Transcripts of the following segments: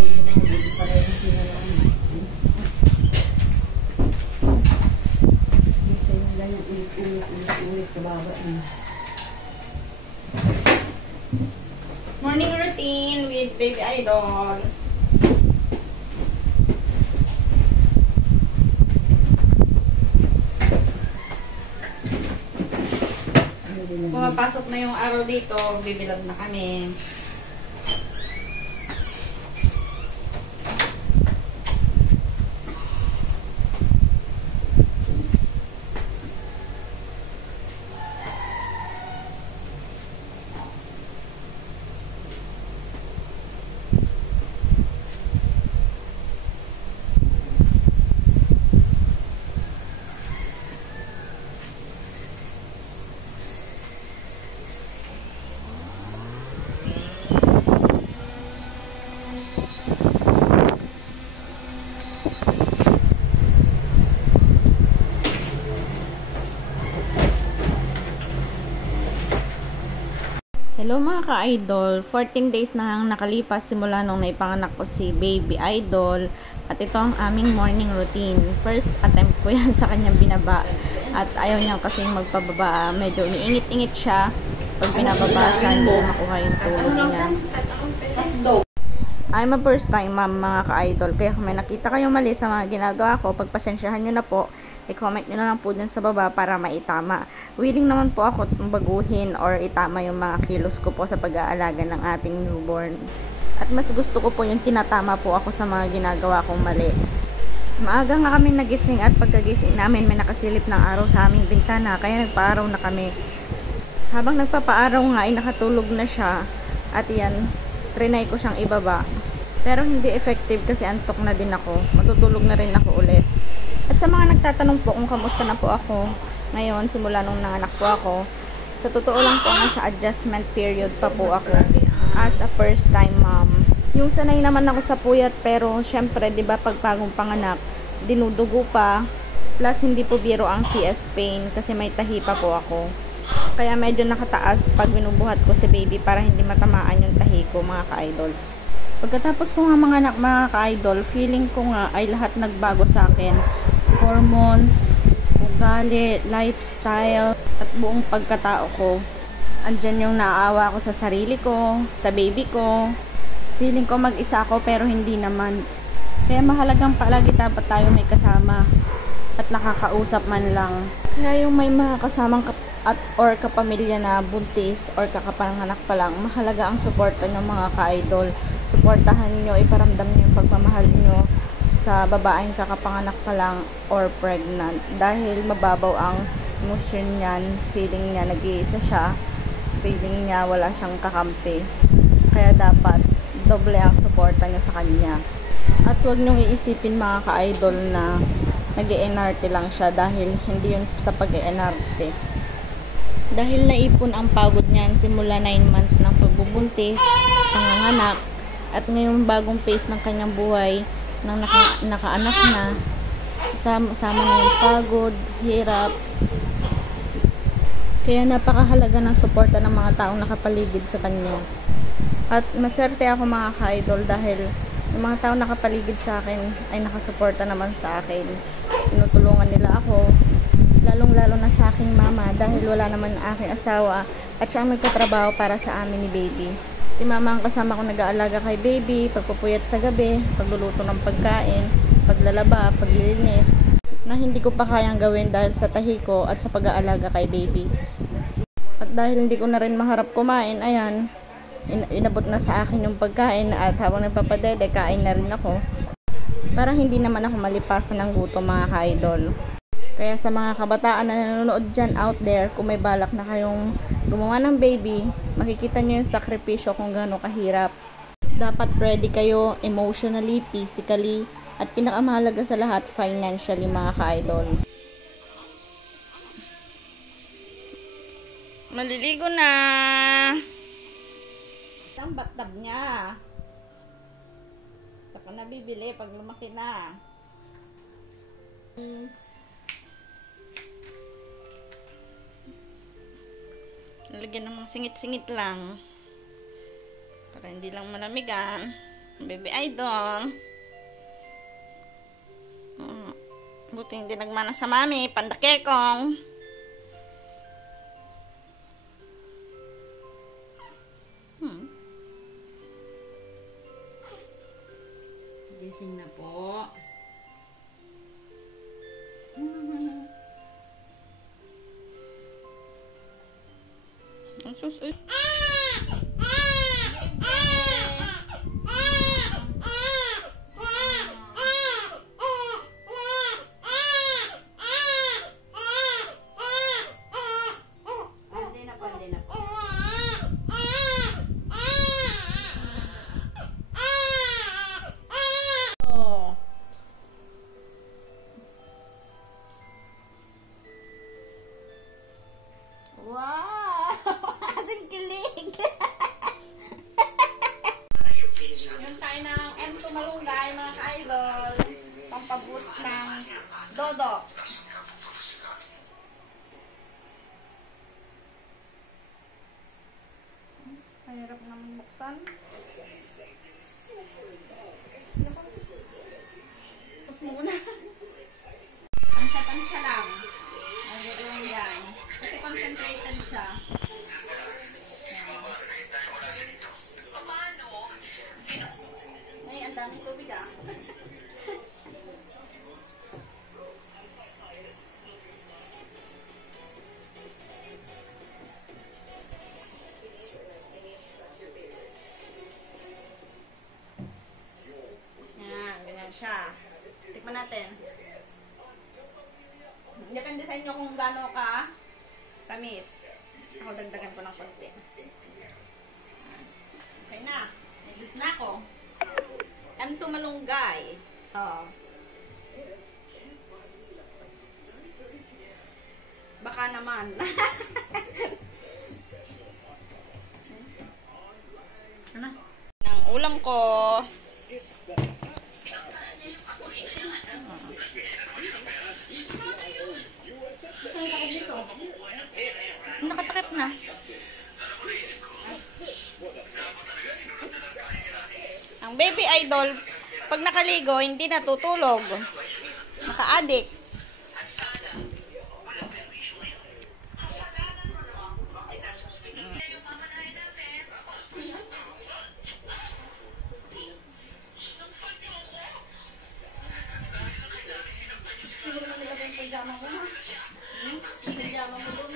Morning routine with Baby Idol. Pumapasok na yung araw dito, bibilad na kami. Hello mga ka-idol, 14 days na ang nakalipas simula nung naipanganak ko si Baby Idol at ito ang aming morning routine. First attempt ko yan sa kanyang binaba at ayaw niya kasi magpababa, medyo umiingit-ingit siya. Pag binababa siya, hindi na makuha yung tulog niya. I'm a first time mom mga ka-idol, kaya kung may nakita kayong mali sa mga ginagawa ko, pagpasensyahan nyo na po, i-comment nyo na lang po dyan sa baba para maitama. Willing naman po ako baguhin or itama yung mga kilos ko po sa pag-aalaga ng ating newborn. At mas gusto ko po yung tinatama po ako sa mga ginagawa kong mali. Maaga nga kami nagising at pagkagising namin may nakasilip ng araw sa aming bintana, kaya nagpaaraw na kami. Habang nagpapaaraw nga ay nakatulog na siya at yan, trinay ko siyang ibaba. Pero hindi effective kasi antok na din ako. Matutulog na rin ako ulit. At sa mga nagtatanong po kung kamusta na po ako ngayon simula nung nanganak po ako, sa totoo lang po nasa adjustment period pa po ako as a first time mom. Yung sanay naman ako sa puyat pero syempre 'di ba pag bagong panganak, dinudugo pa. Plus hindi po biro ang CS pain kasi may tahi pa po ako. Kaya medyo nakataas pag binubuhat ko si baby para hindi matamaan yung tahi ko mga ka-idol. Pagkatapos ko nga manganak mga ka-idol, feeling ko nga ay lahat nagbago sa akin. Hormones, ugali, lifestyle, at buong pagkatao ko. Andyan yung naaawa ko sa sarili ko, sa baby ko. Feeling ko mag-isa ako pero hindi naman. Kaya mahalagang palagi dapat tayo may kasama at nakakausap man lang. Kaya yung may mga kasamang or kapamilya na buntis or kakapanganak pa lang, mahalaga ang suporta ng mga ka-idol. Suportahan nyo, iparamdam nyo yung pagmamahal nyo sa babaeng kakapanganak pa lang or pregnant. Dahil mababaw ang emosyon niyan, feeling niya nag-iisa siya, feeling niya wala siyang kakampi. Kaya dapat doble ang suporta nyo sa kanya. At huwag nyong iisipin mga ka-idol na nag-e-NRT lang siya dahil hindi yun sa pag-e-NRT. Dahil naipon ang pagod niyan simula 9 months ng pagbubuntis, panganganak, at ngayong bagong phase ng kanyang buhay nang nakaanak na, sama na yung pagod, hirap. Kaya napakahalaga ng suporta ng mga taong nakapaligid sa kanya. At maswerte ako mga ka-idol dahil yung mga taong nakapaligid sa akin ay nakasuporta naman sa akin. Tinutulungan nila ako, lalong-lalo na sa aking mama dahil wala naman ang aking asawa at siya ang nagtatrabaho para sa amin ni baby. Si mama ang kasama ko nag-aalaga kay baby, pagpupuyat sa gabi, pagluluto ng pagkain, paglalaba, paglilinis, na hindi ko pa kayang gawin dahil sa tahi ko at sa pag-aalaga kay baby. At dahil hindi ko na rin maharap kumain, ayan, inabot na sa akin yung pagkain at habang nagpapadede, kain na rin ako. Para hindi naman ako malipasan ng gutom mga ka-idol. Kaya sa mga kabataan na nanonood dyan out there, kung may balak na kayong gumawa ng baby, makikita nyo yung sakripisyo kung gaano kahirap. Dapat ready kayo emotionally, physically, at pinakamahalaga sa lahat, financially mga ka-idol. Maliligo na! Ang bathtub niya. Saka nabibili pag lumaki na. Nalagyan ng mga singit-singit lang para hindi lang malamigan. Baby idol. Buti hindi nagmana sa mami. Pandakekong. Gising na po. Sus, uy. Pandi na, pandi na po. Oh. Wow! Asing kilig! Yun tayo ng M2 Malunggay, mga ka-idol. Pampaboost ng dodo. Mahirap naman buksan. Tapos muna. Tansya-tansya lang. Ang yan. Kasi concentrated siya. Ay, ang daming tubig ah. Yan, ganyan siya. Tikman natin. Depende sa inyo kung gaano ka tamis. Ako dagdagan ko ng konti. Okay na. Nag-use na ako. M2 Malunggay. Oo. Baka naman. Ano? Ang ulam ko. Nakatakip na. Ang baby idol, pag nakaligo, hindi natutulog. Naka-addict. Siguro na nilagay yung pajama mo, ha? Pajama mo doon.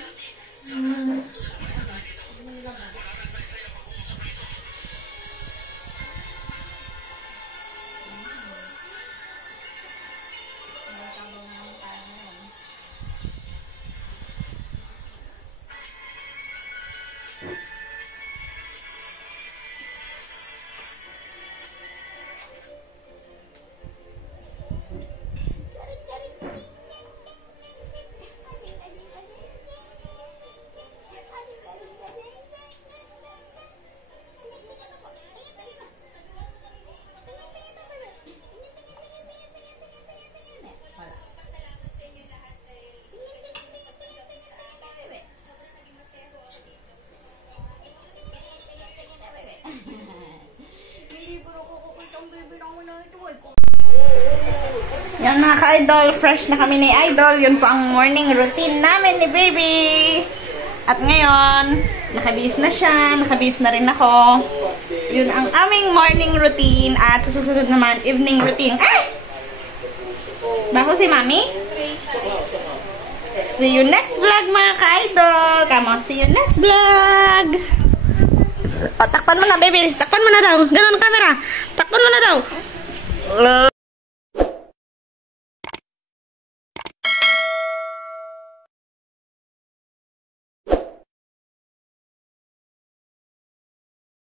Yan mga ka-idol, fresh na kami ni Idol. Yun po ang morning routine namin ni Baby. At ngayon, nakabihis na siya, nakabihis na rin ako. Yun ang aming morning routine. At sa susunod naman, evening routine. Ah! Bago si Mami? See you next vlog mga ka-idol. Come on, see you next vlog. O, takpan mo na, Baby. Takpan mo na daw. Ganun camera. Takpan mo na daw.